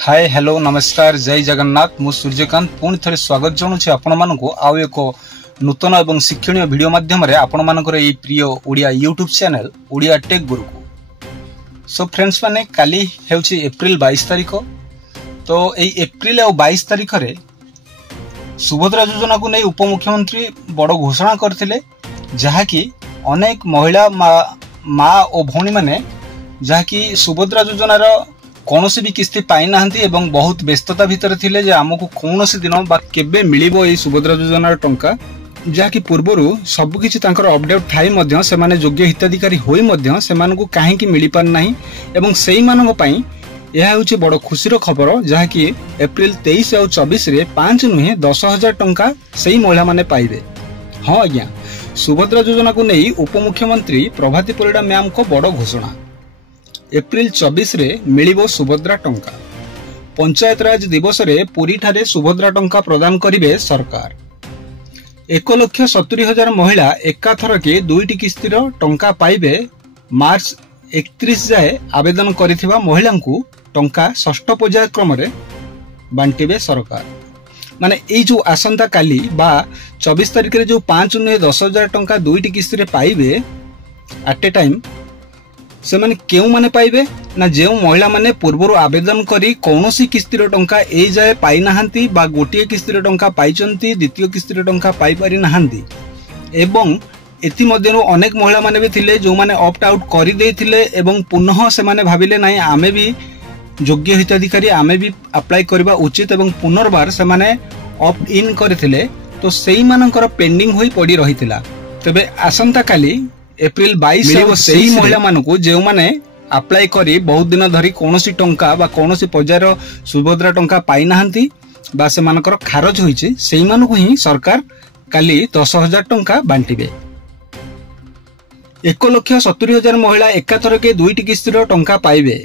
Hi hello नमस्कार जय जगन्नाथ मु सूर्यकांत पुणी थे स्वागत जनाऊँ आपण मानक आउ एक नूतन और शिक्षणीय वीडियो माध्यम आपण मानकर ये प्रिय Odia YouTube channel Odia tech guru को सो फ्रेंड्स माने काली हेउची एप्रिल 22 तारिख तो यही एप्रिल और 22 तारिख रे सुभद्रा योजना को नहीं उपमुख्यमंत्री बड़ घोषणा करथिले जहाँकि अनेक महिला माँ और भौणी माने जहाँकि सुभद्रा योजनार कौन भी किस्ती पाई नाहंती एवं बहुत व्यस्तता भितर थिले जे आमको कौन दिन बा केबे मिलिबो ए सुभद्रा योजनार टंका जहाँकि पूर्वर सबकिछि तांकर अपडेट थाई मध्य से माने योग्य हिताधिकारी होई मध्य से मानकु काहेकि मिली पार नाही एवं सेही मानक पई यह होछि बड़ खुशीर खबर जहाँकि एप्रिल 23 और 24 रे 5 नुहे 10,000 टंका सेही महिला माने पाइबे। हाँ आज्ञा सुभद्रा योजना को नहीं उपमुख्यमंत्री प्रभाती परिडा मैम को बड़ घोषणा एप्रिल 24 रे मिलिबो सुभद्रा टंका। पंचायत राज दिवस रे पुरी ठारे सुभद्रा टंका प्रदान करिवे सरकार। 1,70,000 महिला एकाथरके दुईटी किस्तीर टंका पाइबे। मार्च 31 जाए आवेदन करिथिबा महिलांकु टंका षष्ठ पर्याय क्रम रे बांटिबे सरकार। माने एई जो आसंता काली बा 24 तारिख रे जो 5 नुहे 10,000 टंका दुईटी किस्ती रे पाइबे एट ए टाइम से माने केउ माने पाइबे ना जेउ महिला माने पूर्वर आवेदन करी कौनसी किस्तीर टंका ए जाए पाई नाहंती बा गोटिए किस्तीर टंका पाइचंती द्वितीय किस्तीर टंका पाई पारि नाहंती एवं एति मध्यनु अनेक महिला माने भी थिले जो माने ऑप्ट आउट करि देथिले एवं पुनः से माने भाबिले नाही आमे भी योग्य हिताधिकारी आमे भी अप्लाई करबा उचित एवं पुनर्बार से माने ऑप्ट इन करथिले तो सेही मानकर पेंडिंग होई पड़ी रहितिला। तबे आसंता काली एप्रिल 22 से महिला मानकु जेउ माने अप्लाई करी बहुत दिन धरी कोनोसी टंका बा कोनोसी पर्यायर सुभद्रा टंका पाई नाहंती बा से मानकर खारज होईचे सेही मानकु ही सरकार काली 10,000 टंका बांटिबे। 1,70,000 महिला एकाथरके दुईटी किस्तीर टंका पाइबे।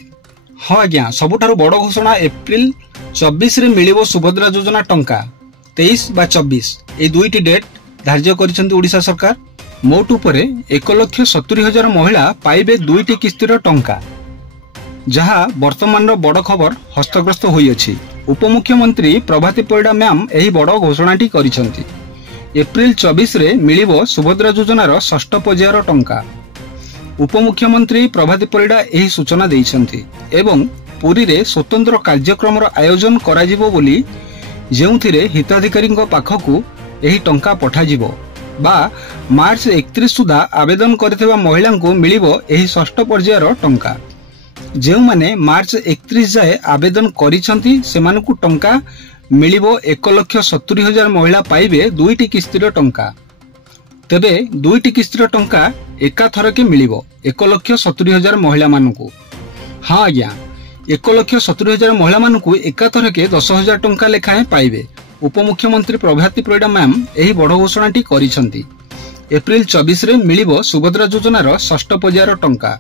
हाँ आज्ञा सबुठारु बड़ घोषणा एप्रिल 24 रे मिलिबो सुभद्रा योजना टंका 23 बा 24 ए दुईटी डेट धार्य करिसेंती ओडिशा सरकार। मोट उपरे 1,70,000 महिला पाइबे दुईटी किस्तीर टंका जहाँ वर्तमान बड़ खबर हस्तग्रस्त होई अछि। उपमुख्यमंत्री प्रभाती परिडा मैम एही बड़ घोषणाटी करिसेंती। एप्रिल 24 रे मिलिबो सुभद्रा योजनार षष्ठ पर्यायर टंका। उपमुख्यमंत्री प्रभाती परिडा एही सूचना देइछंती एवं पुरी रे स्वतंत्र कार्यक्रम आयोजन कराजिबो बोली जेउथिरे हिताधिकारीଙ୍କ पाखकु एही टंका पठाजिबो बा मार्च 31 सुधा आवेदन करथिबा महिलांको मिलिबो एही षष्ठ पर्यायर टंका। जेउ माने मार्च 31 जाए आवेदन करिसंती सेमानकु टंका मिलिबो। 1,70,000 महिला पाइबे दुईटी किस्तीर टंका। तबे दुईटी किस्तीर टंका एका थरके मिलिबो 1,70,000 महिला मानकु। हाँ आज्ञा 1,70,000 महिला मानकु एका थरके 10,000 टंका लेखाएं पाइबे। उपमुख्यमंत्री प्रभाती परिडा मैम एही बड़ घोषणाटी करिसंती। एप्रिल 24 रे मिलिबो सुभद्रा योजनार षष्ठ पर्यायर टंका।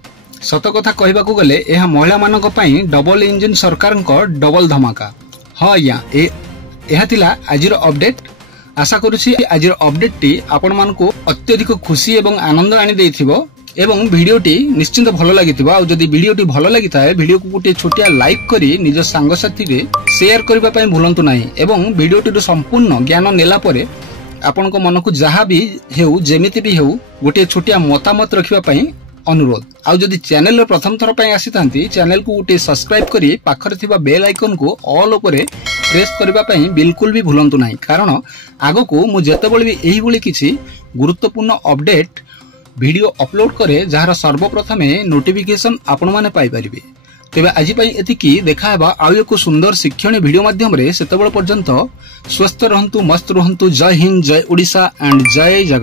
सत कथा कहबाकू गले एहा महिला मानक पई डबल इंजिन सरकारक डबल धमाका। हाँ आज्ञा एहा थिला आजिर अपडेट। आशा करूछि आजिर अपडेटटी आपण मानकु अत्यधिक खुशी एवं आनंद आनी देथिबो एवं वीडियोटी निश्चिंत भलो लागिथिबो। आ जदि वीडियोटी भलो लागिथाय वीडियो को गोटे छोटिया लाइक करी निज सांगसाथी रे शेयर करबा पई भूलंतु नाही एवं वीडियोटी संपूर्ण ज्ञान नेला परे आपनको मन को जहा भी हेउ जेमिति भी हेउ गोटे छोटिया मतामत रखिबा पई अनुरोध। आ जदि चैनल रे प्रथम थर पई आसीतांती चैनल को गोटे सब्सक्राइब करी पाखरे थिबा बेल आइकन को ऑल उपरे प्रेस करबा पई बिल्कुल भी भूलंतु नाही कारण आगो को मु जेतेबेले भी एही बोली किछि गुरुत्वपूर्ण अपडेट वीडियो अपलोड करे जहार सर्वप्रथमे नोटिफिकेशन आपण माने पाई परिबे। तेबे आजि पई एतिकी देखा हेबा आउ एक सुंदर शिक्षण वीडियो माध्यम रे सेतेबेले पर्यंत स्वस्थ रहंतु मस्त रहंतु। जय हिंद जय ओडिशा एंड जय जगन्नाथ।